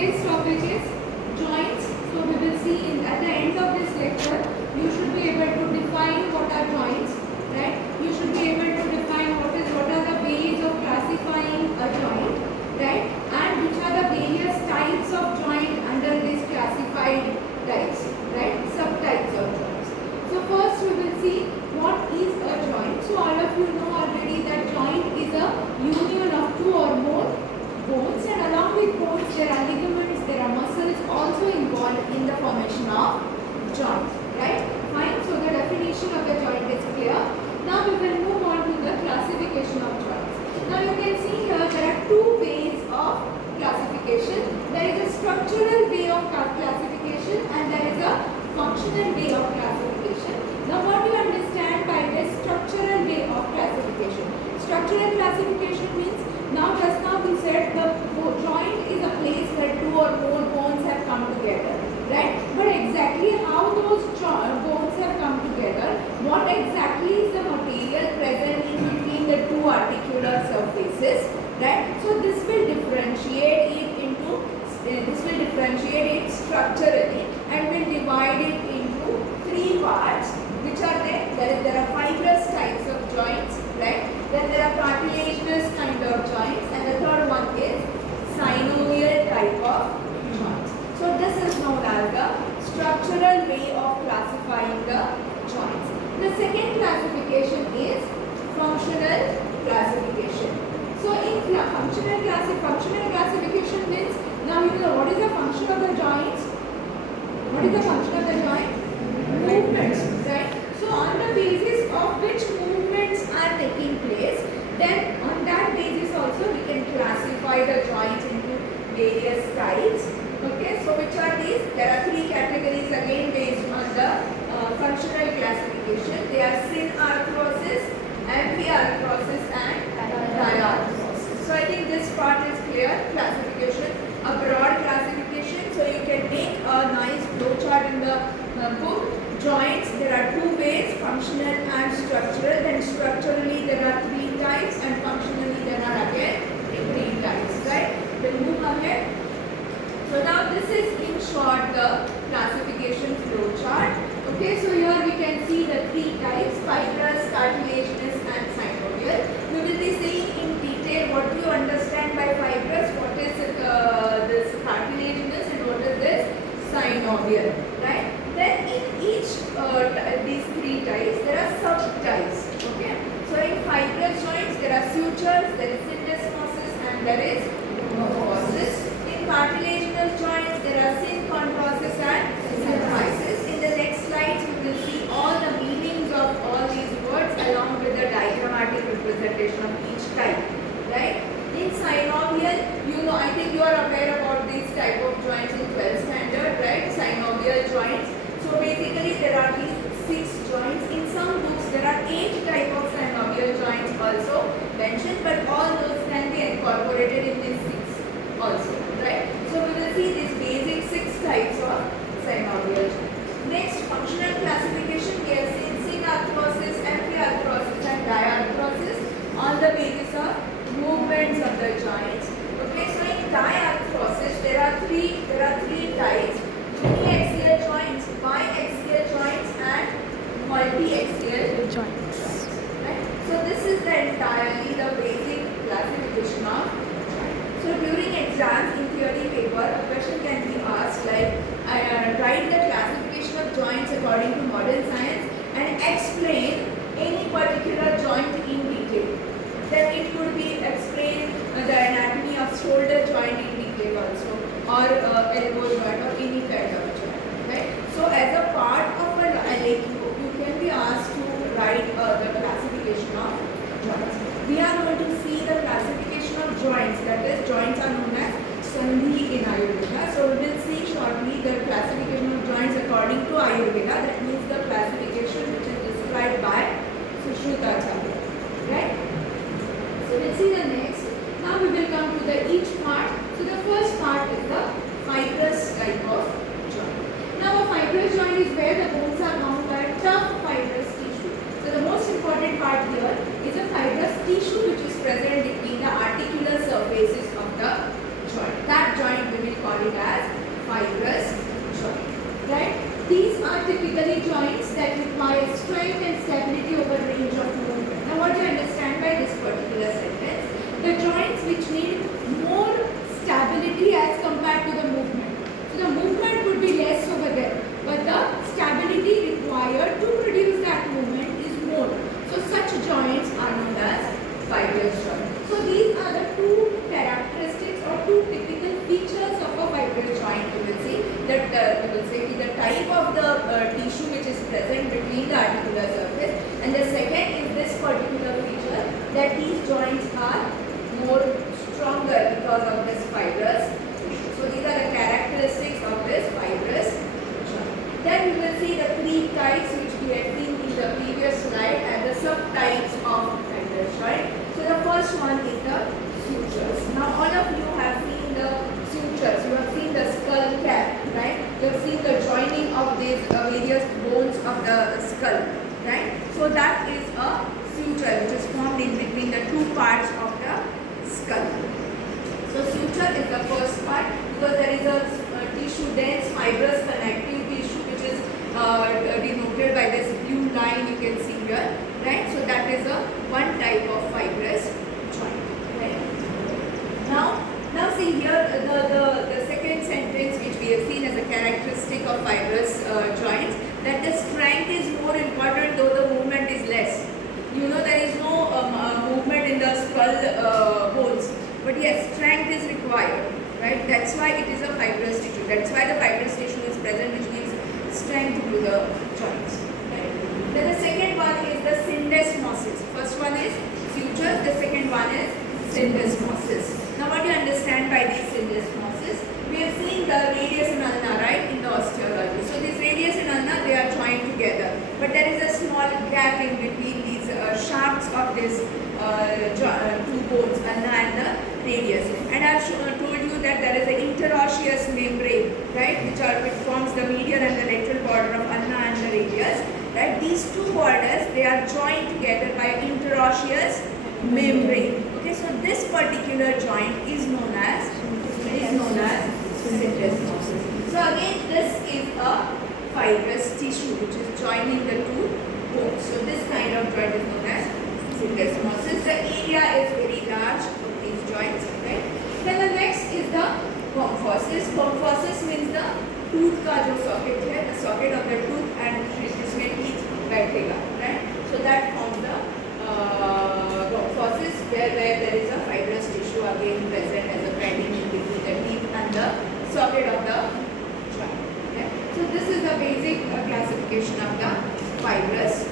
today's topic is joints. So we will see at the end of this lecture, you should be able to define what are joints, right? You should be able to define what are the ways of classifying a joint, right? And which are the various types of joint under this classified types, right? Subtypes of joints. So first we will see what is a joint. So all of you know already that joint is a union of two or more bones, and along with bones there are ligaments, there are muscles also involved in the formation of joints, right? Fine. So the definition of the joint is clear. Now we will move on to the classification of joints. Now you can see here there are two ways of classification. There is a structural way of classification and there is a functional way of classification. Now what do you understand by this structural way of classification? Structural classification means, just now we said the joint is a place where two or more bones have come together, right? But exactly how those bones have come together, what exactly is the material present in between the two articular surfaces, right? So this will differentiate it structurally and will divide it into three parts, which are there are fibrous types of joints, right? Then there are cartilaginous kind of joints, and the third one is synovial type of joints. So this is known as the structural way of classifying the joints. The second classification is functional classification. So in functional classification means, now you know what is the function of the joints? What is the function of the joint? Movements, right? So on the basis of which movements are taking place, then on that basis also we can classify the joints into various types. Okay, so which are these? There are three categories again based on the functional classification. They are synarthrosis, amphiarthrosis and diarthrosis. So I think this part is clear. Classification, a broad classification. So you can make a nice flowchart in the book. Joints, there are two ways, functional and structural. Then structurally there are three types and functionally there are again three types, right? We'll move ahead. So now this is in short the classification flow chart. Okay, so here we can see the three types: fibrous, cartilaginous and synovial. We will be seeing in detail what do you understand by fibrous, what is this cartilaginous and what is this synovial, right? Then in each these three types there are subtypes. Okay, so in fibrous joints there are sutures, there is syndesmosis and there is kyphosis. In cartilaginous joints there are synchondrosis and symphysis. In the next slides we will see all the meanings of all these words along with the diagrammatic representation of each type, right? In synovial, I think you are aware about this type of joints in 12th standard, right? Synovial joints. So basically there are these 6 joints. In some books there are 8 types of synovial joints also mentioned, but all those can be incorporated in these 6 also, right? So we will see these basic 6 types of synovial joints. Next, functional classification, we have seen synarthrosis, amphiarthrosis and diarthrosis on the basis of movements of the joints. Okay, so in diarthrosis there are three types: uniaxial joints, biaxial joints and multi-axial joints. Right? So this is entirely the basic classification of joints. So during exams in theory paper, a question can be asked like, write the classification of joints according to modern science and explain any particular joint in detail. Then it could be explain the anatomy of shoulder joint in detail also, or elbow joint or any kind of joint, right? So as a part of an LAQ, you can be asked to write the classification of joints. We are going to see the classification of joints, that is joints are known as Sandhi in Ayurveda. So we will see shortly the classification of joints according to Ayurveda, that means the classification which is described by Sushrutacharya, right? So we'll see the next. Now we will come to the each part. So the first part is the fibrous type of joint. Now a fibrous joint is where the bones are bound by a tough fibrous tissue. So the most important part here is a fibrous tissue which is present between the articular surfaces of the joint. That joint we will call it fibrous joint, right? These are typically joints that require strength and stability over range of movement. Now what do you understand by this particular sentence? The joints which need more stability as compared to the movement. So the movement would be less over there, but the stability required to produce that movement is more. So such joints are known as fibrous joints. So these are the two characteristics or two typical features of a fibrous joint. You will see that you will say the type of the tissue which is present between the articular surface, and the second is this particular feature that these joints are more stronger because of this fibrous tissue. So these are the characteristics of this fibrous joint. Then we will see the three types which we had seen in the previous slide and the subtypes of fibrous joint. So the first one is the sutures. Now all of you have seen the sutures. You have seen the skull cap, right? You have seen the joining of these various bones of the skull, right? So that is a suture which is formed in between the two parts of the skull. So suture is the first part because there is a tissue dense fibrous connective tissue which is denoted by this blue line you can see here, right? So that is a one type of fibrous joint, right? Now see here the second sentence which we have seen as a characteristic of fibrous joints, that the strength is more important though the movement is less. You know there is no movement in the skull bones, but yes, strength is required, right? That's why it is a fibrous tissue. That's why the fibrous tissue is present, which gives strength to the joints. Right? Then the second one is the syndesmosis. First one is sutures. The second one is syndesmosis. Now, what do you understand by this syndesmosis? We have seen the radius and ulna, right, in the osteology. So this radius and ulna, they are joined together, but there is a small gap in between these shafts of this two bones, ulna and the radius. And I have told you that there is an interosseous membrane, right, which forms the medial and the lateral border of ulna and the radius. Right, these two borders, they are joined together by interosseous membrane. Okay, so this particular joint is known as syndesmosis. So again, this is a fibrous tissue which is joining the two bones. So this kind of joint is known as syndesmosis. The area is very large of these joints, right? Then the next is the comphosis. Comphosis means the tooth का जो socket है, the socket of the tooth and जिसमें teeth बैठेगा, right? So that forms the comphosis where there is a fibrous tissue again present as a bending in between the teeth and the socket of the joint. Okay? So this is the basic classification of the fibrous